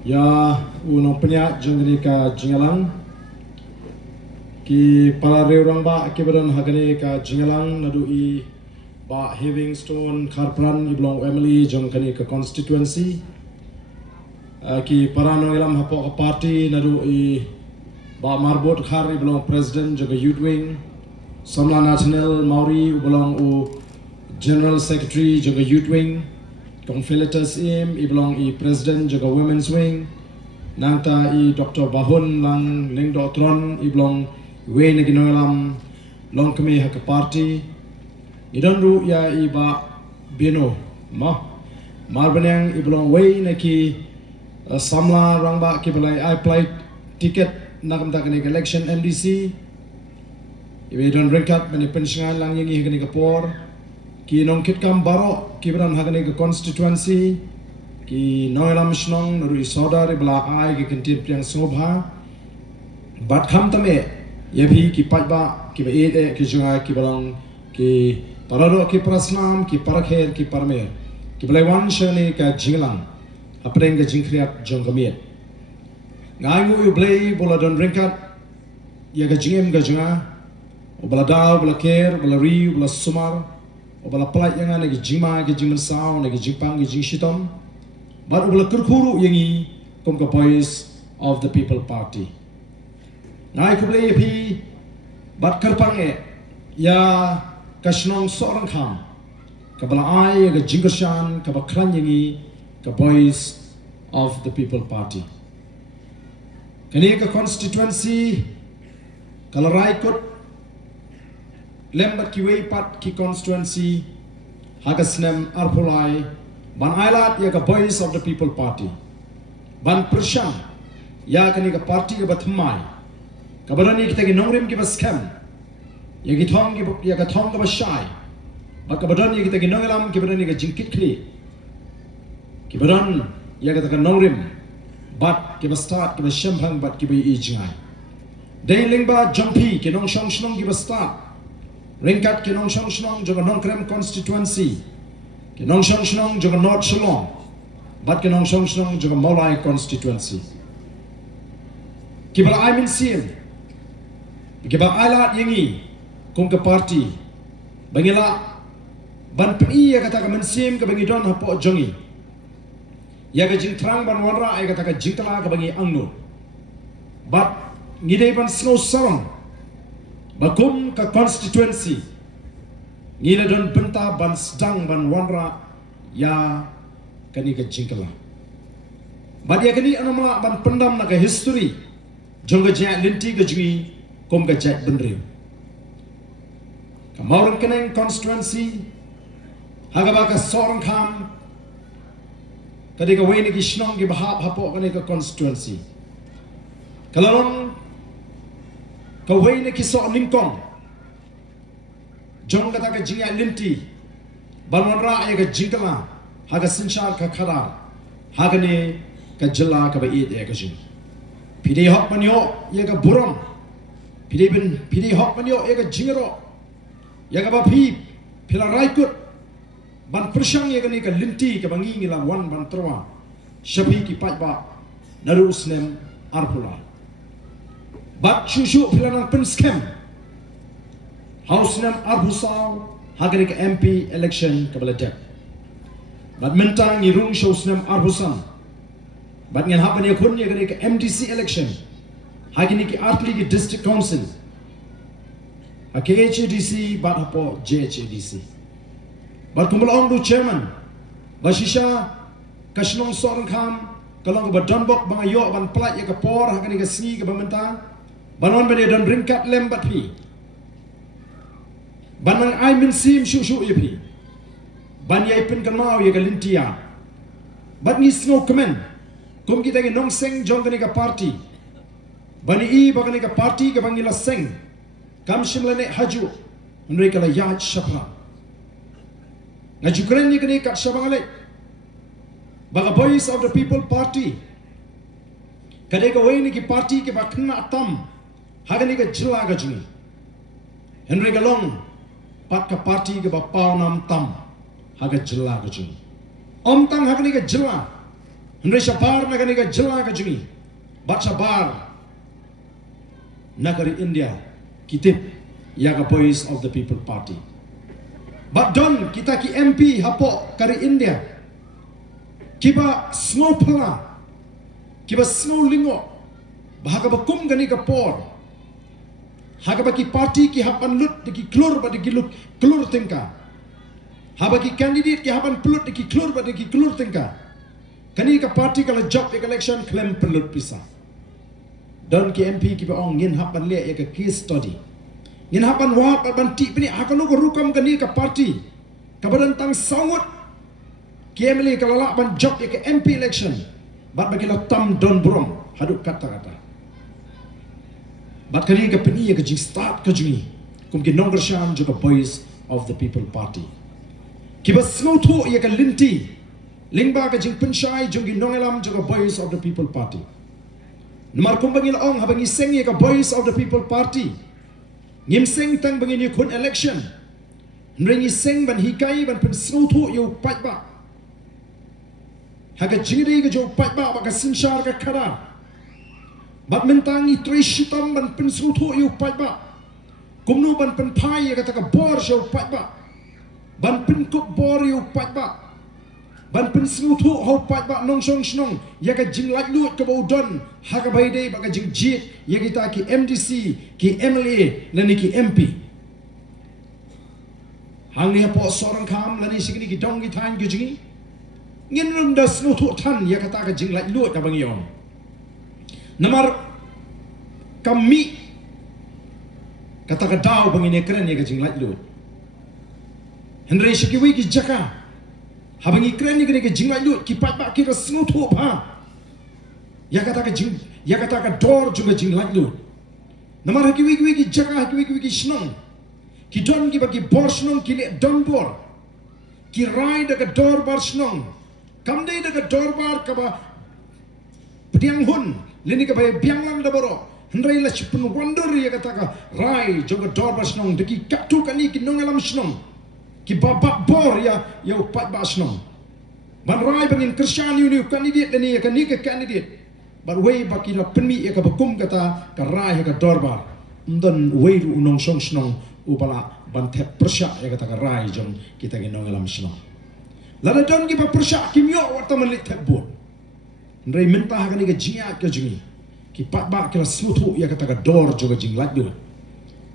Ya unang penyak jong ka jingalang ki para reurang ba ki badan hagani ka jingalang nadu I ba having stone karpran iblong Emily jong kani ka constituency ki para no ilam hapo ka party nadu I ba marbot khar iblong president jaga youth wing samla national mauri iblong u general secretary jaga youth wing Confilitus iblong I president jaga women's wing nangta I Dr. Bahun lang ling dotron iblong we na ginolam long kami haka party idonru ya iba bino ma marbanang iblong we na ki samla rangba ki balai I applied ticket nakam ta kani election MDC ibe don ringkat mani pensingan lang yang I kani kapor ki nong kit kam baro ki bran hagani ka constituency ki noilam shnong nuru isodar bla ai ki kintir priang sobha bat kham tame yabi ki pajba ki be ki junga ki balang ki parado ki prasnam ki parakher ki parmer ki blai wan shani ka jinglang apreng ka jingkriat jongkamiet ngangu yu blai bola don ringkat ya ka jingem ka junga obala daw bala ker bala ri bala sumar obala plait yang ana gi jima gi jiman saw gi jipang gi jishitom but obala kurkuru yangi kom ka voice of the people party nai kuble pi but karpang ya kashnong Sohryngkham ka bala ai ga jingershan ka ba kran yangi ka voice of the people party kani ka constituency kala raikot lembat ki wei pat ki constituency hagasnem arpulai ban ailat ya ka voice of the people party ban prasham ya kani ka party ka bathmai ka barani kita ki nongrim ki baskam ya ki thong ki ya ka thong ka bashai ba ka barani kita ki nonglam ki barani ka jingkit kli ki baran ya ka nongrim bat ki bastat ki bashamphang bat ki bai ijngai deiling ba jampi ki nong shong shnong ki bastat ringkat ki nong shong shnong jaga nongkrem constituency ki nong shong shnong jaga north shalom bat ki nong shong shnong jaga molai constituency ki bala I min sim ki ba alat yangi kong ka party bangila ban pi ya kata ka min sim ka bangi don hapo jongi ya ga jing trang ban wanra ai kata ka jingkala ka bangi angno bat ngidei ban snow sarong bakum ka constituency ngila don benta ban sedang ban wanra ya kani ka jingkala bad ya kani anama ban pendam na ka history jongga jaya linti ka jingi kom ka jaya benriu ka mauran kaneng constituency hagaba ka Sohryngkham kadi ka wayne ki shnong ki bahap hapo kani ka constituency kalalong kawai ne ki Sohryngkham jong kata ka jinga linti banwanra ay ka jingkala haga sinshar ka khara haga ne ka jilla ka bai e ka jing pide hok manyo ye ka buram pide hok manyo ye ka jingro ye ka ba phi phila raikut ban prashang ye ka ne ka linti ka bangi ngila wan ban trawa shabi ki pajba naru usnem arpula but shushu philanang penskem house nam arbusaw hagani ka MP election kabalatek but mentang irung shows nam arbusam but ngan hapani kun ye gani ka MDC election hagani ki artli ki district council a KHADC but hapo JHADC but kumulong du chairman basisha kashnong Sohryngkham kalong ba donbok bang ayo ban plat ye ka por hagani ka si ka bamentang banon bani don ringkat lembat pi banang I min sim shu ye pi ban yai pin kan mau ye ka lintia bat ni snow kemen kum kita ke nong seng jong ka party bani I bagani ka party ka bangila seng kam shimla ne haju unre kala yaj shapra na jingkren ni kani kat shabangale baga voice of the people party kade ka wayne ki party ke bakna tam hagani ka jilla ga juni henry galong pat ka party ke ba pau nam tam haga jilla ga juni om tang hagani ka jilla Henry Shabar nagani ka jela ka jungi. Bat Shabar nagari India kitip yaga Voice of the People Party. But don kita ki MP hapo kari India. Kiba snow pala. Kiba snow lingo. Bahaga bakum gani ka por. Haga baki party ki hapan lut ki klur ba ki klur tingka. Habaki candidate ki hapan pelut ki klur ba ki klur tingka. Kani ka party kala job election claim pelut pisa. Don ki MP ki ba ong ngin hapan le ya ka case study. Ngin hapan wa ban ti pini hakano ko rukam kani ka party. Kabadan tang sangut KMLA kalala ban job ya ka MP election. Bat bagi la tam don brom haduk kata-kata. Bat kani ka pini ya ka jing start ka jungi. Kum ki nongger syam juga Voice of the People Party. Kiba snowto ya ka linti. Lingba ka jing pensyai jungi nongelam juga Voice of the People Party. Namar kum bangil ong habangi seng ya ka Voice of the People Party. Ngim seng tang bangin ya kun election. Nrengi seng ban hikai ban pen snowto ya upat ba. Haga jingri ka jo upat ba baka sinsyar ka kara. Bat mentangi tres shitam ban pen snowto ya upat ba. Kumnu ban pen pai ya kata ka bor ya upat ba. Ban pen kup bor ya upat ba. Ban pen snowto ha upat ba nong song snong ya ka jing lak lut ka baudon. Haga baidei baka jing jit ya kita ki MDC ki MLA lani ki MP. Hang ni po Sohryngkham lani sigini ki dong ki tan ki jingi. Ngin rum da snowto tan ya kata ka jing lak lut ka bangion. Namar kami kata ka daw bangine keren ya ka jing lak lut. Henry shikiwi ki jaka. Habangi keren ni ka jing lak lut ki pat ba ki ka snowto pa. Ya kata ka dor juga jing lak lut. Namar hakiwi ki jaka hakiwi ki snong. Ki don ki bagi bor snong ki le don bor. Ki rai da ka dor bar snong. Kamdei da ka dor bar ka ba pediang hun. Lini ka ba biang lang da boro. Hendrai la chipun wonder ya kata ka rai juga dor bar snong. Deki katu kani ki nongalam snong. Ki babak bor ya upat ba snong. Ban rai bangin Kristiani ni candidate ni ya kani ka candidate. But way baki la penmi ya ka bakum kata ka rai ya ka dorbar ndon way ru unong song snong upala ban thep persya ya kata ka rai jong kita gi nongalam snong lada don gi ba persya ki myo wata malit thep bot ndrei minta ha kani ka jinga ka jingi ki pat ba ka smutu ya kata ka dor joga jing lak du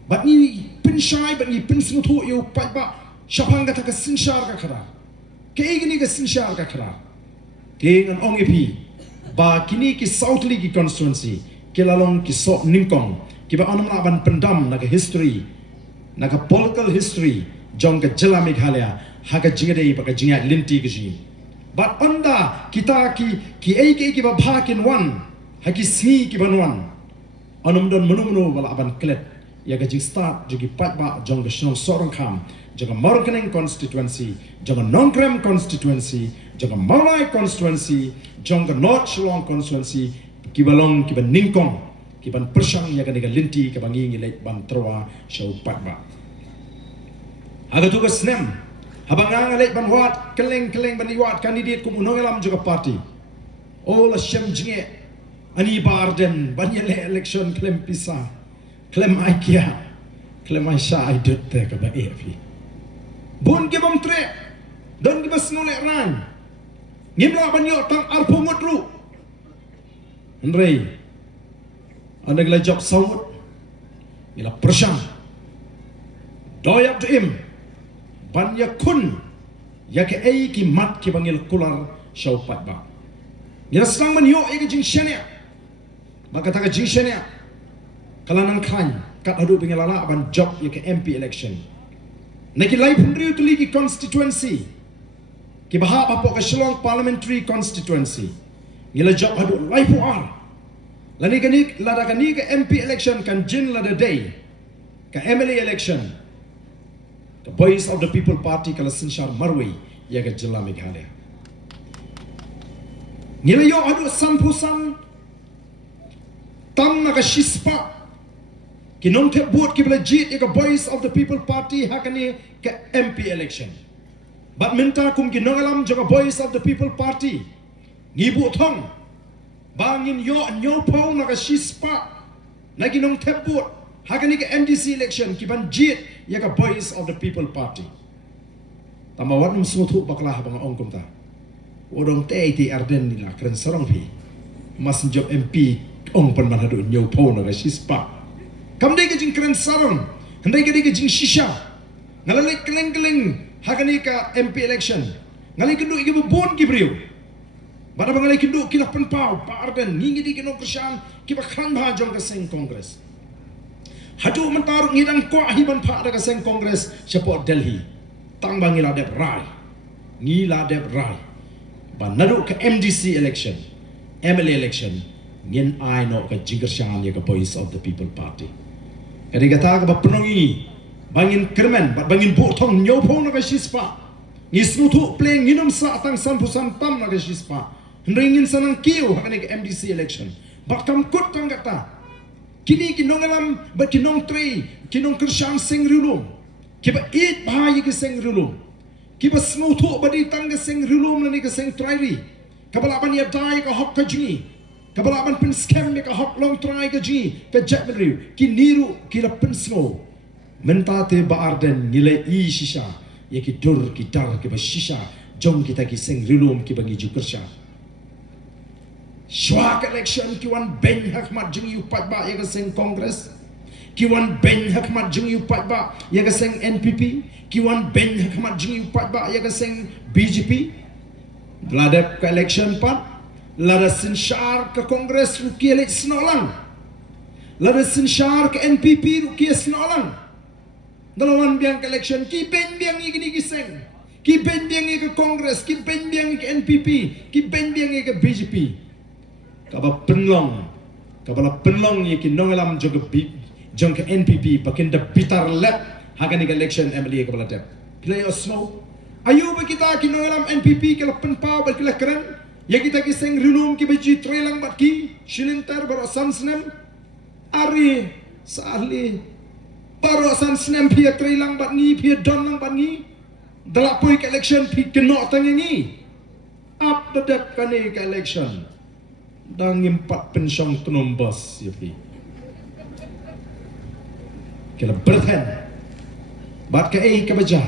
but ni pin shai but ni pin smutu yo pat ba shapang kata ka sinshar ka khara ke igni ka sinshar ka khara ke ngan ong epi ba kini ki Southly ki Constituency ki lalong ki Sohryngkham ki ba anam laban pendam naga history naga political history jong ka jela Meghalaya haga jingade ba ka jingat linti ki jing but onda kita ki ki ba bhakin one haki si ki ban one anam don menu bala aban klet ya ka jing start jogi pat ba jong ka snong Sohryngkham jong Morkeneng Constituency jong Nongkrem Constituency jong Malai Constituency jong North Shillong Constituency kibalong kiban ningkong kiban persang ya kaniga linti kabangi ngilek ban troa show patba aga tuga snem habanga ngalek ban wat keleng ban iwat kandidat kum unongelam juga party ola shem jinge ani barden ban yele election klem pisa klem aikia klem aisha idot te ka ba efi bun kibam tre don kibas nolek ran ngimla banyo tang arpungut ru Henry anda gila job sawut gila persang doyak im banya kun ya ke ai ki mat ki bangil kular syaupat ba gila sedang menyo ai ke jing shania maka ta ke jing shania kalanang khan kat hadu bingilala ban job ya ke MP election naki lai pundri utuli ki constituency ki bahap apa ke Shillong Parliamentary Constituency ngila job hadu laipu ar lani kani lada kani ke MP election kan jin lada day ke MLA election the Voice of the People Party kala sinshar marwai ya ke jilla Meghalaya ngila yo hadu sampusan tam na ka shispa ki non te bot ki bla jit ya ke Voice of the People Party hakani ke MP election But minta kum ki nongalam jaga Voice of the People Party ngibu thong bangin yo nyopong naga shispa nagi nong teput hakani ka MDC election kiban jit ya ka voice of the people party tamawat num sutu baklah bang ongkom ta odong te ti Ardent ni la kren sarong phi mas job MP ong pan man hadu nyopong naga shispa kamdai ka jingkren sarong handai ka jing shisha ngalalek keleng-keleng hakani ka MP election ngalai kendu igi bubun kibriu bada bangalai kendu kilah penpau pa Ardent ngingi di kenok kersyam kiba khan bha jong ka seng kongres hadu mentaruk ngidang kwa hiban pa ada ka seng kongres support Delhi tang bangila dep rai ngila dep rai ban nadu ka MDC election MLA election ngin ai no ka jingkersyam ya ka voice of the people party kadi kata ka penongi bangin kermen bangin botong nyopong na ka shispa ngisnutu pleng nginum sa atang sampusam tam na ka shispa hendringin sanang kiu hakani ka MDC election bakam kut tang kata kini kinongalam ba kinong trei kinong kersyam seng rulum kiba it bahaya ke seng rulum kiba snutu badi tang ka seng rulum ni ka seng trairi kabalaban ya dai ka hok ka jingi kabalaban pin scam ka hok long try ka jingi ka jabri kiniru kila pin snow mentate ba Ardent nilai i shisha ya ki dur ki dar ki ba shisha jong kita ki seng rulum ki bangi jukersha Shwak election ki wan ben hakmat jing yu pat ba ya ka seng kongres ki wan ben hakmat jing yu pat ba ya ka seng NPP ki wan ben hakmat jing yu pat ba ya ka seng BJP ladap ka election pat lada sinshar ka kongres ru ki elek snolang lada sinshar ka NPP ru ki snolang dalawan biang ka election ki ben biang i gini giseng ki ben biang i ka kongres ki ben biang i ka NPP ki ben biang i ka BJP kaba penlong kabala penlong ye ki nongalam joga bi jong ka NPP pakin da bitar lep hakani ka election MLA kabala tep play or snow ayu ba kita ki nongalam NPP kala penpau ba kila keren ye kita ki seng rilum ki beji trelang bat ki shilintar bar sansnem ari sali bar sansnem pia trelang bat ni pia don lang bat ni dalapoi ka election pi kenok tangi up the dep kani ka election dah ngimpat pensyong tunumbas ya pi kala berthen bat ka ka baja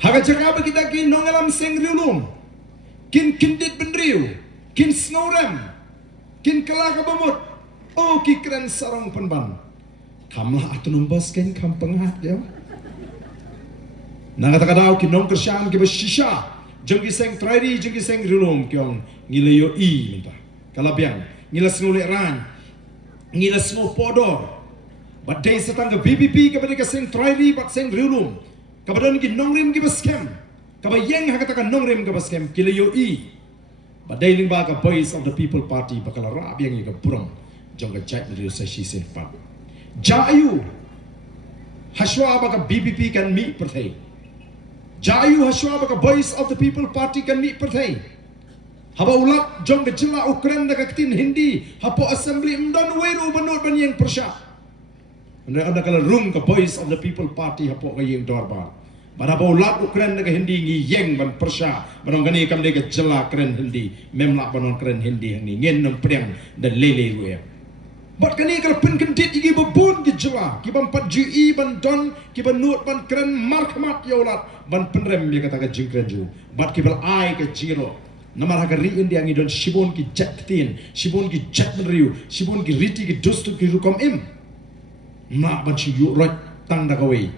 haga jaga ba kita ki nongalam seng rilum kin kindit benriu kin snowram kin kala ka bamut o ki kren sarong penban kamlah atunumbas ken kampang hat ya naga takadau ki nong kersyam ki bashisha jengki seng trairi jengki seng rilum kyong ngilayo i minta kalabiang ngila snulek ran ngila snow podor but day setang ke VPP kepada ke seng trairi bat seng rilum kepada ni nongrim ke baskem kabayeng hakatakan nongrim ke baskem kila yo i but day ling ba ka voice of the people party bakal rab yang ke purong jong ke chat ni sa shi se pat jayu haswa ba ka VPP kan mi perthai jayu haswa ba ka voice of the people party kan mi perthai haba ulat jong kecila Ukraine da kaktin Hindi hapo assembly mdon weru banut banyeng persya anda kala room ka voice of the people party hapo kayeng dorbar pada haba ulat Ukraine da Hindi ngi yeng ban persya banong gani kam de kecila kren Hindi memla banon kren Hindi ni ngen nang preng da lele ruya bat kani kala pen kendit igi babun ki jela ki ban pat GE ban don ki ban nut ban kren markmat ya ulat ban penrem ya kata ka jingkren ju bat ki bal ai ka jiro namar hakari India ngi don shibon ki jaktin shibon ki jakmriu shibon ki riti ki dostu ki rukom im ma ban chi yu rot tang da kawai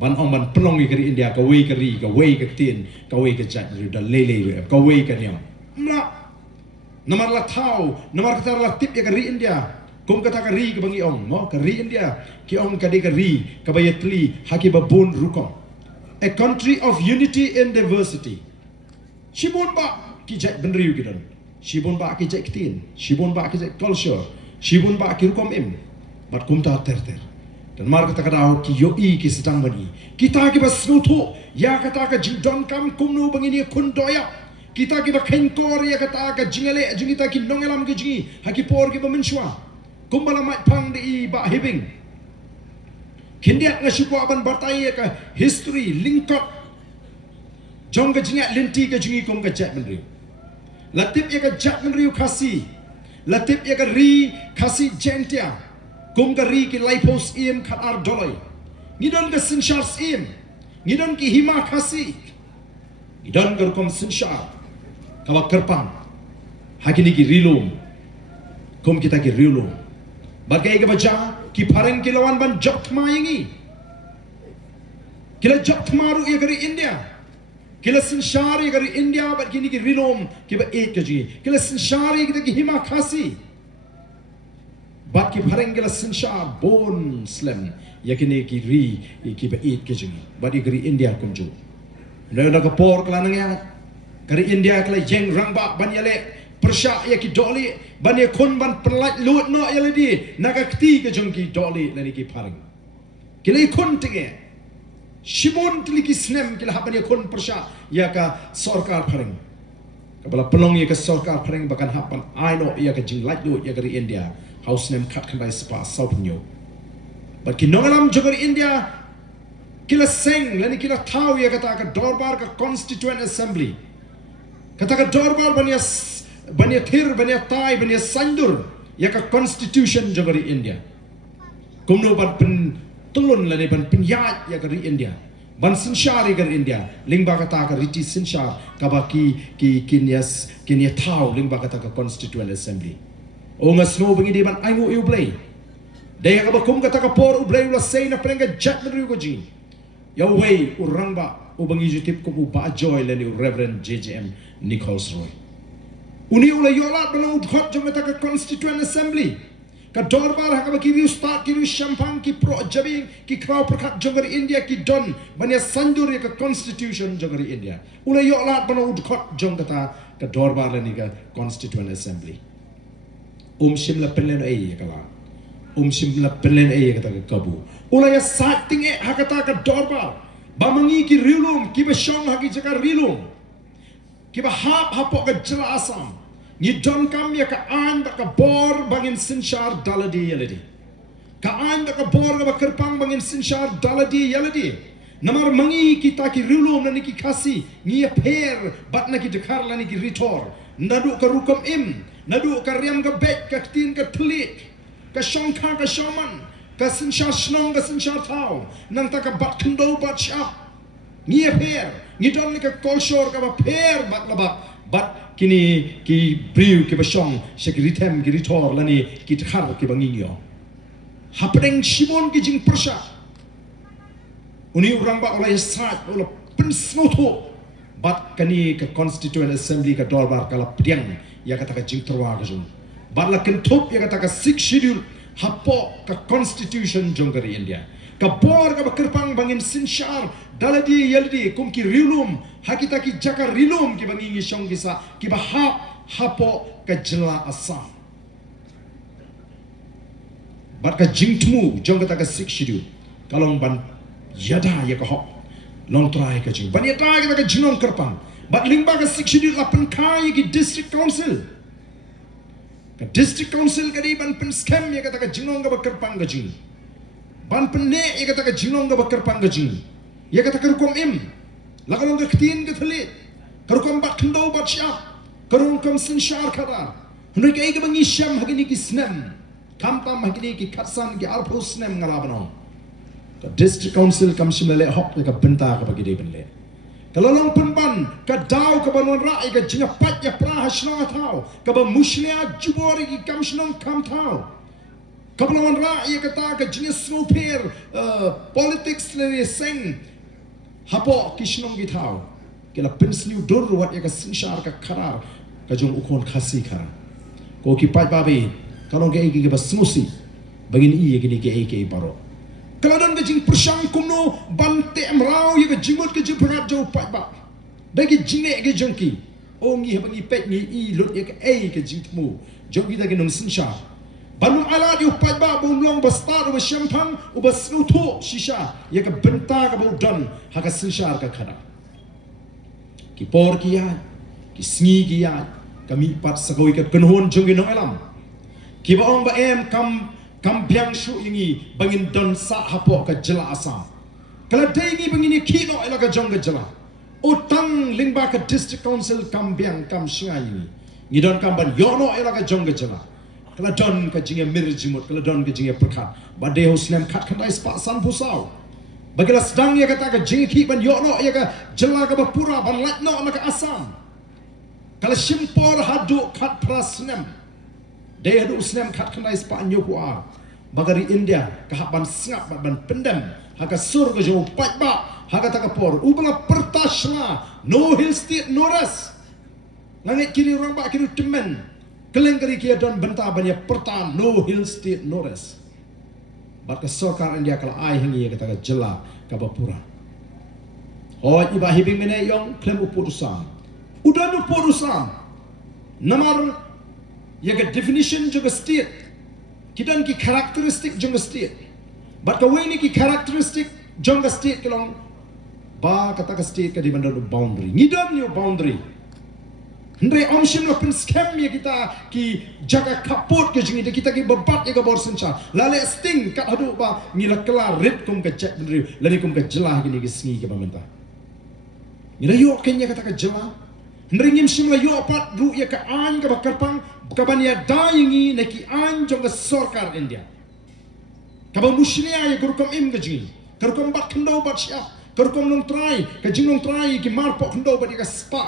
ban ong ban pelong ki India kawai ka ri kawai ka tin kawai ka jakmriu da lele kawai ka nyam ma namar la thau namar kata la tip ya ka ri India kum kata ka ri ka bangi ong mo ka ri India ki ong ka de ka ri ka bayatli haki babun rukom a country of unity and diversity shibon ba ki jek benriu kidan shibon ba ki jek tin shibon ba ki jek culture shibon ba ki rukom im bat kumta terter dan mar kata kadau ki yoi ki sedang bani kita ki basnutu ya kata ka jingdon kam kumnu bangini kundoya kita ki bakhen kor ya kata ka jingale jingita ki nongelam ki jingi haki por ki bamenshwa kumbala mai pang di ba hibing kindiak ngasukwa ban batai ka history lingkot jong ka jingat linti ka jingi kum ka jek benriu latip ya ka jat riu khasi latip ya ka ri khasi jentia kum ka ri ki laipos im khat ar doloi ngidon ka sinshar im ngidon ki hima khasi ngidon ka kum sinshar kawa kerpang hakini ki rilum kum kita ki rilum bagai ka baja ki pareng ki lawan ban jok mayengi kila jok maru ya dari India kila sinshar ya dari India bat kini ki rilum ki ba ek ji kila sinshar ya kita ki hima khasi bat ki pareng kila sinshar bon slam ya kini ki ri ki ba ek ji bat ki dari India kumju na ka por kala nang kari India kala jeng rangba ban yale persya ya ki doli ban ya kon ban perlat lut no yale di naga kti ke jong ki doli lani ki pareng kila kon tege Shimon tiliki snem kila hapan ya kon persya ya ka sorkar pareng kabala pelong ya ka sorkar pareng bakan hapan aino ya ka jing lat lut ya kari India house nem kat kandai spa south nyo but kinongalam jogari India kila seng lani kila tau ya kata ka dorbar ka constituent assembly kata ka dorbar bania thir bania tai bania sandur ya ka constitution jogari India kumno ban pen tulun lani ban penyat ya kari India ban sinshar ya kari India lingba kata ka riti sinshar kabaki kinya tau lingba kata ka constituent assembly o ngasno bangi di ban aingu u play daya ka bakum kata ka por u play ula say na prenga jat na ko ji ya way urangba u bangi jutip ko ba joy lani Reverend JJM Nichols Roy uni ula yola bana udhot jom kata ka constituent assembly ka dorbar ha ka ki riu start ki riu champagne ki pro jabing ki kraw prakat jogari India ki don bania sandur ka constitution jogari India ula yola bana udhot jom kata ka dorbar lani ka constituent assembly shimla pelen ay kala shimla pelen ay kata ka kabu ula ya sating e ha kata ka dorbar bamangi ki rilum ki ba shong ha ki jaka rilum ki ba hap hapok ka jela asam ni don kam ya ka an ba ka bor bangin sinshar daladi yaladi ka an ba ka bor ba kerpang bangin sinshar daladi yaladi namar mangi kita ki rilum na ni ki khasi ni per bat na ki dekar la ni ki ritor nadu ka rukom im nadu ka riam ka bet ka tin ka tlik ka shongkha ka shoman ka sinshar snong ka sinshar thau nang ta ka bat khndo bat sha ni per ni don ni ka kolshor ka ba per bat la bat kini ki briu ki ba shong sekiritem ki ritor lani ki khar ki bangingyo hapeng Shimon ki jing persya uni urang ba oleh sat ola pensnoto bat kani ka constituent assembly ka dorbar kala pdiang ya kata ka jing terwa ka jung bat la kentup ya kata ka 6 schedule hapo ka constitution jongari India ka bor ka kerpang bangin sinshar daladi yaldi kum ki rilum hakita ki jaka rilum ki bangingi shong gisa ki ba hapo ka jela asam bat ka jingtmu jong kata ka 6 schedule kalong ban yada ya ka hok long try ka jing ban yada ka jingong kerpang bat lingba ka 6 schedule apan kai ki district council ka district council ka di ban pen scam ya kata ka jingong ka kerpang ka jing ban penne ya kata ka jingong ka kerpang ka jing ya kata ka rukom im lakalong ka ktin ka thalit ka rukom bat khndo bat sya ka rukom sinshar khara hunoi ka ka bangi syam hagini ki snem kamtam hagini ki khatsan ki arpo snem ngalabano ka district council kam shimle hok ka benta ka bagi de benle kalalong penban ka daw ka banon ra ka jinga pat ya pra hasnong thau ka ba muslia jubori ki kam shnong kam thau ka banon ra ya ka ta ka jinga snowper politics le seng hapo kishnong gi thau kila pensliu dor wat ya ka sinshar ka kharar ka jong ukon khasi khara ko ki pat babe kalong ke ki ba smusi bangin i gini ke ke baro kaladon ke jing persang kumno bante amrau ye ke jimut ke jiprat jo pat ba bagi jine ke jongki ongi bangi pet ni i lut ye ke ke jitmu jongki da ke nong sinsha banum ala di pat ba bom long bastar ba champagne u ba snuto shisha ye ke benta ka ba don ha ka sinsha ka khada ki por ki ya ki sngi ki ya kami pat sagoi ke kenhon jongki nong alam ki ba ong ba em kam biang shu ingi bangin don sa hapo ka jela asam kala dai ni bangini kino ela ka jong ka jela utang lingba ka district council kam biang kam shingai ngidon kam ban yono ela ka jong ka jela kala don ka jinge mirjimut kala don ka jinge perkat bade hosnem khat khandai spa san pusau bagila sedang ya kata ka jinge ki ban yono ya ka jela ka bapura ban latno na ka asam kala simpor hadu khat prasnem de hadu usnem khat khandai spa nyopua bagari India ka ban sngap ban pendam haka sur ka jo patba haka takapor ubala pertasla no hill state no ras langit kiri orang bak kiri temen keleng kiri kia don benta banyak pertan no hill state no ras bat ka sorkar India kala ai hangi kata ka jela ka bapura hoi iba hibing mene yong klem upurusam udan upurusam namar ya ka definition juga state kidan ki karakteristik juga state bat ka weni ki karakteristik juga state kelong ba kata ka state ka di bandar boundary ngidam yo boundary Hendai omsim lo pen scam ya kita ki jaga kaput ke jingi kita ki bebat ya ke bor senca lale sting kat hadu ba ngila kelar rit kum ke cek bendri lani kum ke jelah gini ke sengi ke pamenta ngila yo kenya kata ke jelah hendai ngim sim lo yo pat ru ya ke an ke bakar pang kaban ya daingi neki an jong ke sorkar India kaban muslia ya gurukom im ke jingi gurukom bat kendau bat siap gurukom nong try ke jing nong try ki marpok kendau bat ya ke spa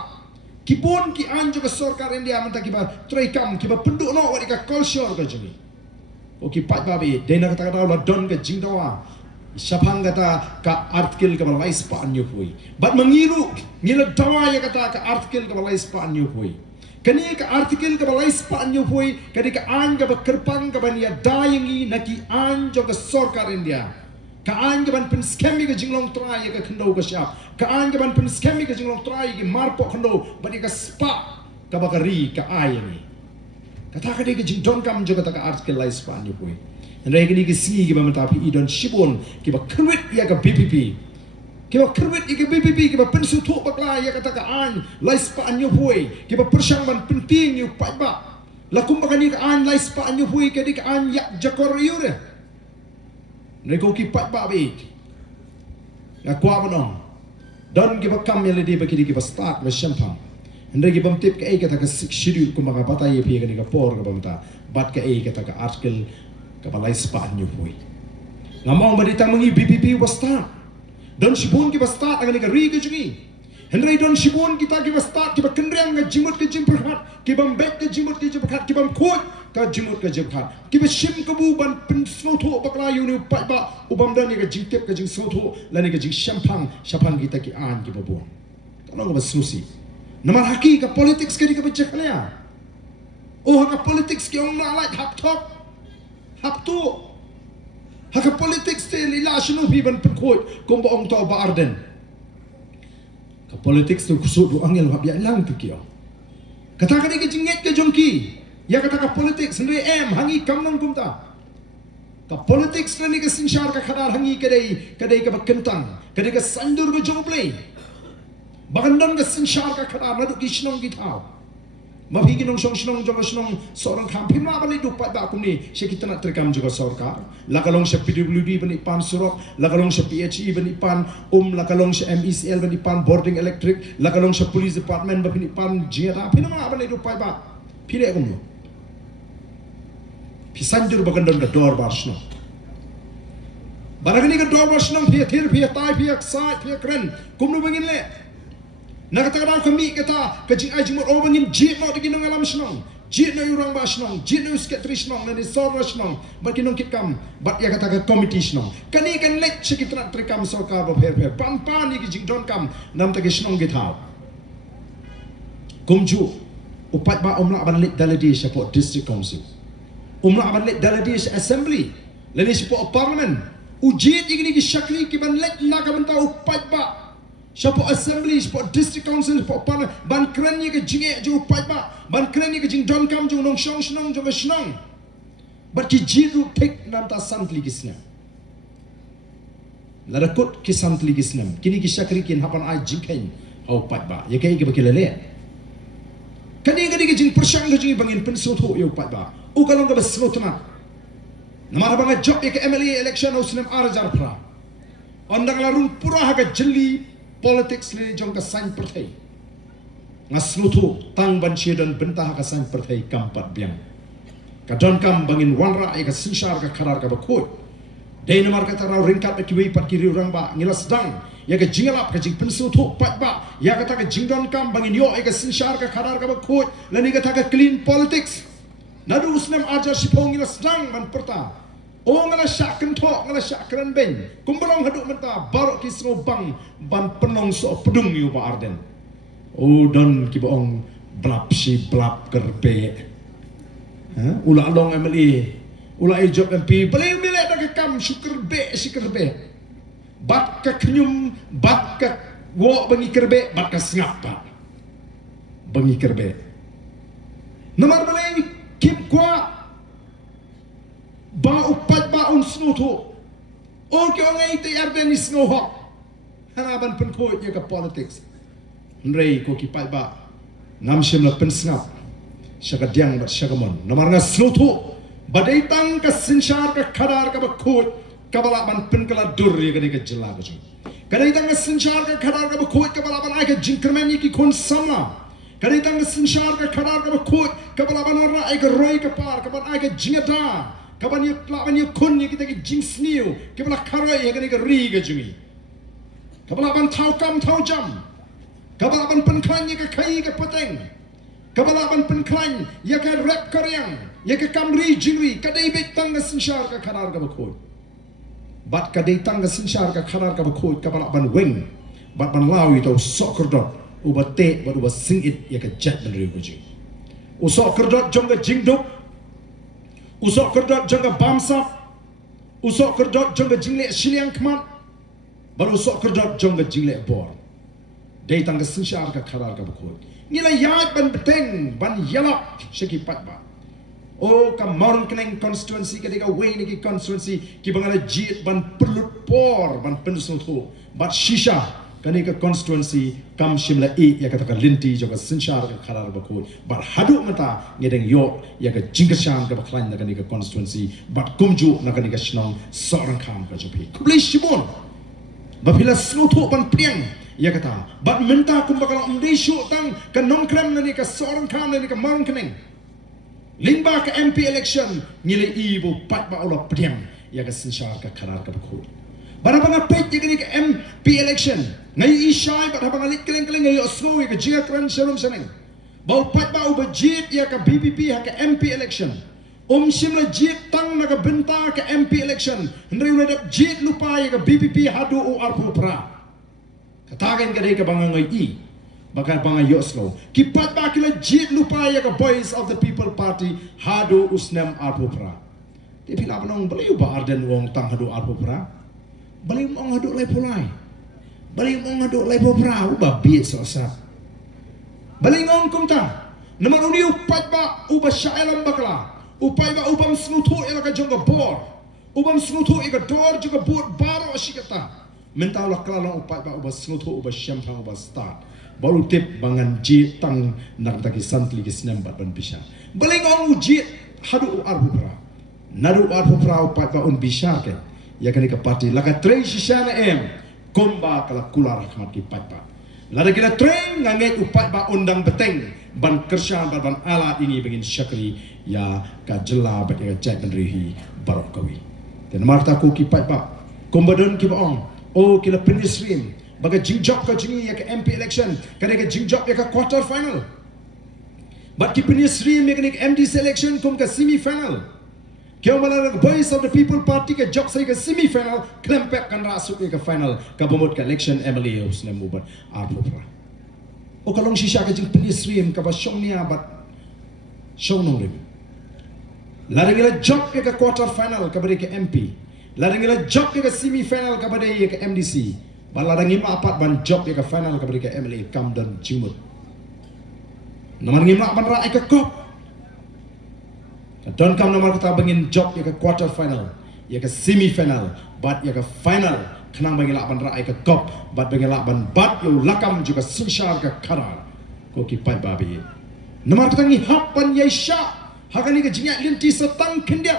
kipun ki anjo ke sorkar India menta ki ba traikam ki ba penduk no wadi ka culture ka jini o ki pat babi dena kata kata la don ke jingdawa sapang kata ka artikel ka balai spa anyu hui bat mengiru ngila dawa ya kata ka artikel ka balai spa anyu hui kani ka artikel ka balai spa anyu hui kadi ka an ka ba kerpang ka ban ya dayangi naki anjo ke sorkar India kaan ke ban pen skemi ke jinglong trai ke khendau ke siap kaan ke ban pen skemi ke jinglong trai ke marpok khendau bani ke spa ka bakari ka ai ni kata ka de ke jing don kam jo kata ka artikel lai spa ni pui ndai ke ni ke si ke ba mata pi idon shibon ke ba krwit ya ka VPP ke ba krwit ke VPP ke ba pen su thu bakla ya kata ka an lai spa ni pui ke ba persang ban penting ni pai ba lakum bakani ka an lai spa ni pui ke di ka an ya jakor yure Neko ki pat ba bi. Ya kwa banong. Don ki ba kam yele di ba ki ba start ba champagne. Hende ki bam tip ka ai kata ka schedule ko maka pata ye pi ka ni ka por ka bamta. Bat ka ai kata ka article ka ba lai spa nyu pui. Ngamong ba ditang mangi BPP ba start. Don sibun ki ba start ka ni ka ri ka jingi. Hende don sibun kita ki ba start ki ba kendriang ka jimut ka jim perhat. Ki bam bet ka jimut ka jim perhat ki bam khot ka jimut ka jim perhat. Ki ba sim ka bu ban pen snotho bakla yu ni pat ba ubam dan ni ka jing tep ka jing snotho lani ka jing champagne champagne kita ki an ki ba bu. Kana ka ba snusi. Namar haki ka politics ka di ka ba chekhlea. Oh ka politics ki ong na like hap top. Hap tu. Haka politics te lila shinu bi ban pen khot kum ba ong to ba Ardent. Ka politics tu kusut du angel hab ya lang tu kio. Kata ka di ka jinget ka jongki. Ya kata ka politics Ardent M hangi kamnong kumta. Ka politics ni ka sinshar ka khadar hangi kadai ka bakentang, kadai ka sandur ka joblay. Bagandon ka sinshar ka khadar nadu ki shnong ki thau. Mabi ki nong shnong jong shnong Sohryngkham phima bali du pa ba kumni she kitna trekam juga sarkar. Lakalong sa PWD bani pan surok, lakalong sa PHE bani pan lakalong sa MECL bani pan boarding electric, lakalong sa police department bani pan jira phima bali du pa ba. Phire kumno. Pisanjur bagandon ka door barsno. Baragani ka door barsno phia thir phia tai phia sai phia kren kumno bangin le. Nakatakan kami kata kajing ai jimot orang bangin jit no digi nong alam snong. Jit no urang ba snong, jit no sketri snong na di sorra snong. Bat kinong kitkam bat ya kata ka committee snong. Kani kan lek chikitra trekam sarkar ba pher pampan ni jing don kam nam ta snong githau. Kumju upat ba umla ban lek daladi support district council. Umla ban lek daladi assembly. Lani support parliament. Ujit igni ki shakli ki ban lek na ka banta upat ba. Siapa assembly, siapa district council, siapa parliament, ban keren ni ke jinge jo upat ba, ban keren ni ke jing don kam jo nong snong snong jo ke snong. Bat ki jiru tek nam ta santli kisna. Larakut ki santli kisna. Kini ki shakri kin hapan ai jingkren au upat ba. Ya kai ke bakilale. Kani ke jing persang ke jing bangin pensotho yo upat ba. U kalong ke besotna. Namar bang job ke MLA election usnem arjar pra. Ondang larung pura ha ke jeli politics ni jong ka san perthai. ngaslutu tang banci dan bentah ka san perthai kampat biang ka don kam bangin wanra ka sinshar ka kharar ka bakut dei namar ka tarau ringkat ba kiwi pat kiri urang ba ngilas dang ya ka jingalap ka jing pensu thuk pat ba ya ka ta ka jingdon kam bangin yo ka sinshar ka kharar ka bakut lani ka ta ka clean politics nadu usnam ajar sipong ngilas dang man perta o ngala syakan thok ngala syakran ben kumbalong haduk menta barok kisno bang ban penong so pedung yu ba Ardent o don ki boong blap si blap kerbe ula long MLA ula job MP boleh milek dak kam syukerbe si kerbe bat ka knyum bat ka wo bangi kerbe bat ka sngap ba bangi kerbe nomor boleh kim kwa ba upat ba un snutu o ki ongai te Ardent ni snow hawk hanaban penko ya ka politics nrei ko ki pai ba ngam shim la pensngap syaka diang bat syagamon nomor nga snutu badai tang ka sinshar ka khadar ka bakut ka bala ban pen kala dur ya ka jela ka kadai tang ka sinshar ka khadar ka bakut ka bala ban ai ka jingkren ni ki kon sama kadai tang ka sinshar ka khadar ka bakut ka bala ban ra ai ka roi ka par ka ban ai ka jingada kaban yu klaban yu kun yu kita ki jing sniu kibala karoi ya kani ka ri ka jungi kabala ban thau kam thau jam kabala ban penklan ya ka kai ka pateng kabala ban penklan ya ka rap karyang ya ka kam ri jingri kadai bet tang ka sinshar ka kharar ka bakoi bat kadai tang ka sinshar ka kharar ka bakoi kabala ban weng bat ban lawi to soccer dot uba te bat uba sing it ya ka jet ban ri ka jungi u soccer dot jong ka jingduk usok kerdot jangka bamsap usok kerdot jangka jingle Sohryngkham baru usok kerdot jangka jingle bor dei tang ka sinshar ka kharar ka bakut ngila yat ban beteng ban yalap syaki pat ba o ka marun keneng constituency ka dega way ni ki constituency ki bangala jit ban perlut por ban pensun thu bat shisha kani ka constituency kam shimla ya kata ka linti joka sinshar ka kharar bakut bar hadu mata ngedeng yo ya ka jingkasham ka baklan na kani ka constituency bat kumju na kani ka shnong Sohryngkham ka jopi kubli shibon bapila snutu ban priang ya kata bat menta kum bakal umdeshu tang ka nongkram na ni ka Sohryngkham na ni ka marun keneng lingba ka MP election ngile ibu pat ba ola priang ya ka sinshar ka kharar ka bakut barabang pet ya kani ka MP election ngai ishai barabang alik keleng-keleng ngai osnoi ka jingkren serum seneng bau pat bau bajit ya ka VPP ha ka MP election shimla jit tang na ka benta ka MP election hendrai udah jit lupa ya ka VPP hadu u arpu pra katakan ka dei ka bang ngai i bakal bang yoslo kipat ba kila jit lupa ya ka Voice of the People Party hadu usnam arpu pra tapi la banong beliau ba Ardent wong tang hadu arpu pra balik mong haduk lai pulai balik mong haduk lai popra uba biit selasa balik ngong kumta naman uni upat ba uba syailam bakla upai ba ubam snutu elaka jongga bor ubam snutu ika dor juga bor baro asyikata mentau lah kalang upat ba uba snutu uba syampang uba start baru tip bangan jit tang nak taki santli ki senembat ban bisa balik ngong ujit haduk arbu pra nadu arbu pra upat ba un bisa ke ya kani ka parti laka train shisana komba kala kular rahmat ki patpa lada kila train nganget upat ba undang beteng ban kershan ban alat ini bengin syakri ya ka jela ba ka jai penrihi barok kawi dan marta ku ki patpa kombadon ki baong o kila penisrim baga jingjok ka jingi ya ka MP election kani ka jingjok ya ka quarter final bat ki penisrim ya kani MD selection kum ka semi final kau malah Voice of the People Party ke jok saya ke semi final klempek kan rasuk ke final ke bomot ke election MLA usnam ubat arpopra o kalong shisha ke jing penisrim ke ba shong nia bat shong nong rim laring ila jok ke quarter final ke bade ke MP laring ila jok ke semi final ke bade ke MDC balarang ima apat ban jok ke final ke bade ke MLA kam dan jimut naman ngimla ban ra ke kop don kam nomor kita bangin job ya ke quarter final ya ke semi final bat ya ke final kenang bangin laban rai ke kop bat bangin laban bat yo lakam juga sinshar ke karar ko ki pai babi nomor kita ngi hapan ya sya hakani ke jingat linti setang kendia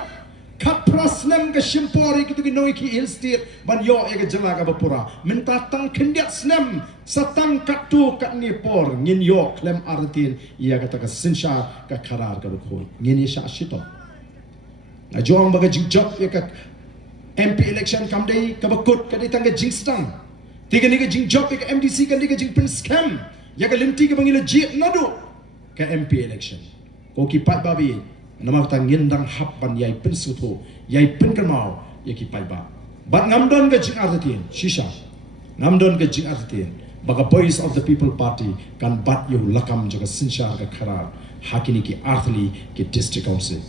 kat prasnem ke shimpori kitu ki noi ki hill state ban yo e ke jela ka bapura minta tang kendiat snem satang kat tu kat ni por ngin yo klem artin ia kata ka sinsha ka karar ka khoi ngin ye sha shito na jong baga job ye ka MP election kam dei ka bakut ka dei tang ka jingstang tiga ni ka jing job ye ka MDC ka ni ka jing scam ya ka linti ka bangila jit nadu ka MP election ko ki pat babi nama ta ngendang happan yai pen suto yai pen kamau ye ki pai ba bat ngamdon ga jing artin shisha ngamdon ga jing artin baga voice of the people party kan bat yo lakam jaga sinsha ga kharar hakini ki arthli ki district council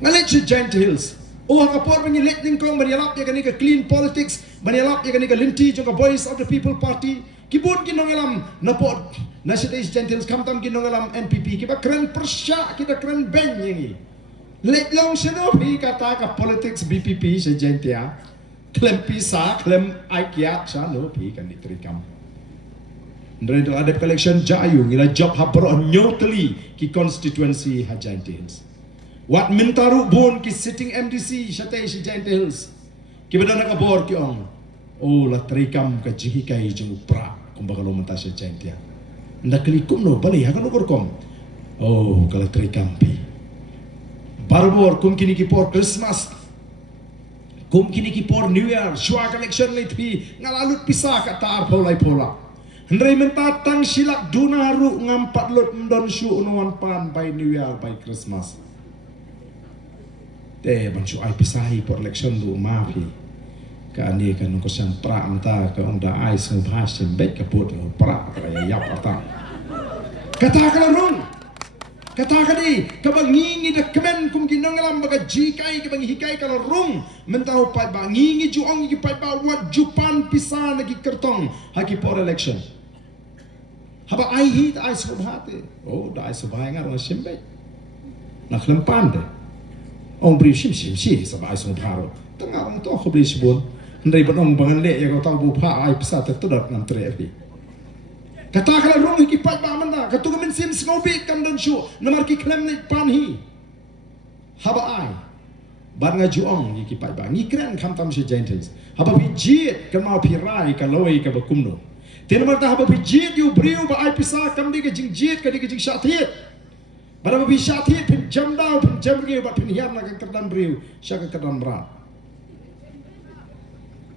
ngalet giant hills o ha kapor bangi let ning kong banialap ye ka clean politics banialap ye ka linti jaga voice of the people party kibun ki nongalam napot na siya giant hills kamtam ki nongalam NPP ki ba kren persya kita kren ben yengi let long sino pi kata ka politics VPP sa jentia klem pisa klem aikia sa no pi kan ditrikam ndre do adep collection jayu ngila job habro nyotli ki constituency ha Hills wat mintaru bon ki sitting MDC sa tay si Hills ki badana ka bor ki ong oh la trikam ka jihikai jung pra kumbaga lo menta sa jentia ndakli kumno bali ha kan kom oh kala trikam pi Barbor kum kini ki por Christmas kum kini ki por New Year shwa election late pi ngalalut pisah ka tar polai pola hendrai menta tang silak dunaru ngampat lot mdon shu unuan pan by New Year by Christmas te ban shu ai pisahi por election du ma pi ka ani kan ko sang pra mta ka onda ai sem bhas sem bet ka pot pra ya yap ata kata kala rung kata kadi kabang ngingi de kemen kum ginongalam baga jikai kabang hikai kalau rung mentau pai ba ngingi juong ki pai ba wat jupan pisan lagi kertong haki por election haba ai hit ai subhate oh da ai subhai ngar na simbe na klempan de ong bri sim si sa ai subharo tengah ong to khobri sibon ndai bonong bangan le ya ko tau bu pha ai pisa te tudot nam tre fi kata kala rong ki pat ba manda katu min sim snobi kam dan shu namar ki klem ni pan hi haba ai bar nga juong ki pat ba ngi kren kam tam shi gentles haba bi jit kam ma pi rai ka loi ka ba kumno ten mar ta haba bi jit yu briu ba ai pisa kam di ka jing jit ka di ka jing shathit bar ba bi shathit pin jam dau pin jam ge ba pin hiar na ka kerdan briu sha ka kerdan bra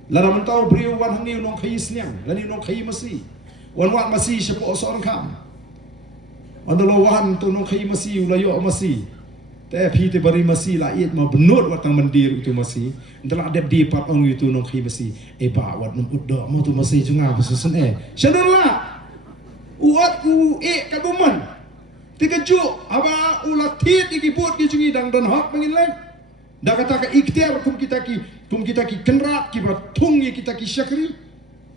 la ram tau briu wan hang ni nong khai snyang la ni nong khai masi wan wat masih sepo Sohryngkham andalo wan tu no khai masih ulayo masih te phi te bari masih la it ma benut wat tang mandir itu masih ndala dep di pat ong itu no khai masih e ba wat num uddo mo tu masih junga susun shanun la uat u e ka buman tiga ju aba ula thit ki bot ki jungi dang dan hak mangin lek da kata ka ikhtiar kum kita ki kenrat ki ba thung ye kita ki syakri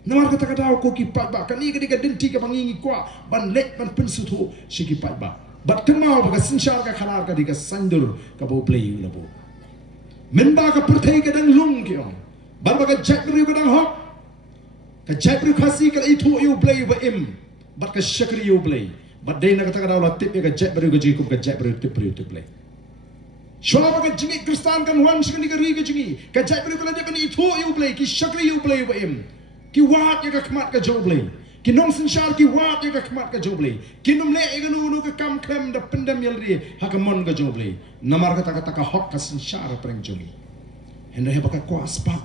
namar kata kata ko ki pat ba kani ka denti ka bangingi kwa ban lek ban pensutu si ki pat ba bat kemau ba sinshar ka khalar ka diga sandur ka bo play labo men ba ka perthai ka dang lung ki on ban ba ka jakri ka dang hok ka jakri khasi ka itu you play ba im bat ka shakri you play bat dei na kata kata la tip ka jakri ka ji ko ka jakri tip play shwa ba ka jingi kristan kan wan shi ka ri ka jingi ka jakri ka la de ban itu you play ki shakri you play ba im ki wat ya ka khmat ka joble ki nong sinshar ki wat ya ka khmat ka joble ki num le e nu ka kam klem da pendam yelri ha ka mon ka joble namar kata kata ka hok ka sinshar preng jomi henda he baka kwa spa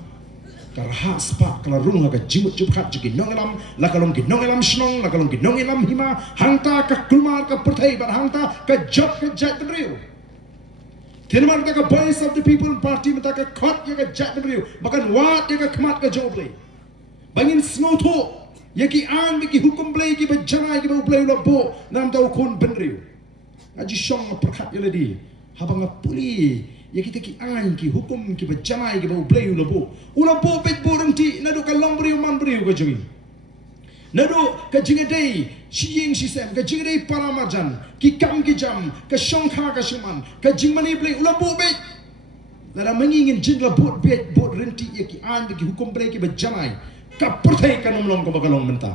ka raha spa kala rung ka jimut jup khat jiki nongalam la kalong ki nongalam snong la kalong ki nongalam hima hangta ka kulmar ka perthai ban hangta ka job ka jat riu tinmar ka voice of the people party mata ka khot ya ka jat riu bakan wat ya ka khmat ka joble bangin smoto yaki an ki hukum play ki bajana ki play labo nam tau kon benriu ngaji shong perkhat yeledi habang puli yaki taki an ki hukum ki bajana ki play labo ulabo pet borenti nadu ka lombriu man briu ka jumi nadu ka jingedei shiying sisem ka jingedei paramajan ki kam ki jam ka shongkha ka shuman ka jingmani play ulabo pet nada mengingin jin labot pet bot renti yaki an ki hukum play ki bajana ka perthai ka nomlong ko bagalong menta